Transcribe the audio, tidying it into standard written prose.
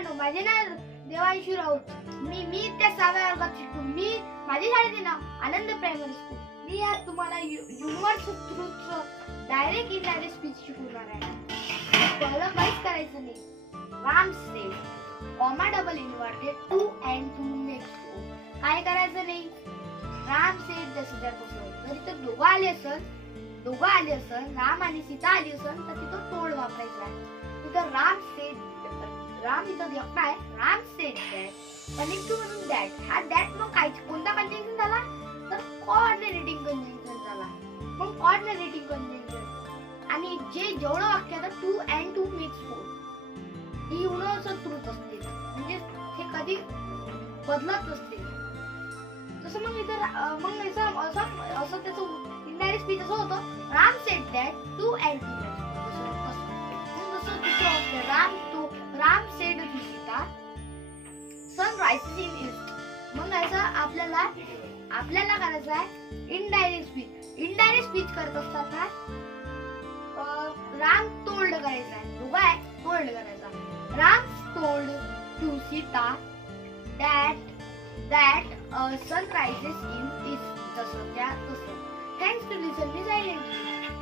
मित्रांनो, माझे नाव देवांशू राऊत. मी त्या 6व्या वर्गात शिकतो. मी माझ्या शाळेचे नाव आनंद प्रायमरी स्कूल. मी आज तुम्हाला युनिव्हर्सल ट्रूथचं डायरेक्ट इनडायरेक्ट स्पीच शिकवणार आहे. पहिलं काहीच करायचं नाही. Ram sed, comma double inverted, 2 and 2 makes 4. काय करायचं नाही. राम सेड जसं जर इथं दोघं आले असन, राम आणि सीता आली असन, तर तिथं तोड वापरायचा आहे. तिथं राम इथं एकटा आहे. राम सेड दॅट कनेक्ट म्हणून दॅट. हा दॅट मग काय कोणता कंजंक्शन झाला तर कोऑर्डिनेटिंग कंजंक्शन झाला. मग कोऑर्डिनेटिंग कंजंक्शन आणि जेवढं वाक्य आता 2 and 2 makes 4 he universal truth असते. म्हणजे हे कधी बदलत नसते. तसं मग इथं मग असं त्याचं इनडायरेक्ट स्पीच असं होतं. Ram said that 2 and 2 makes 4. Ram said to Sita sun rises in east. मग असं आपल्याला करायचं आहे इनडायरेक्ट स्पीच करत असताना राम टोल्ड करायचा आहे. दोघं आहे टोल्ड करायचा. Ram told to Sita that sun rises in east. तसं. Thanks to listen me silently.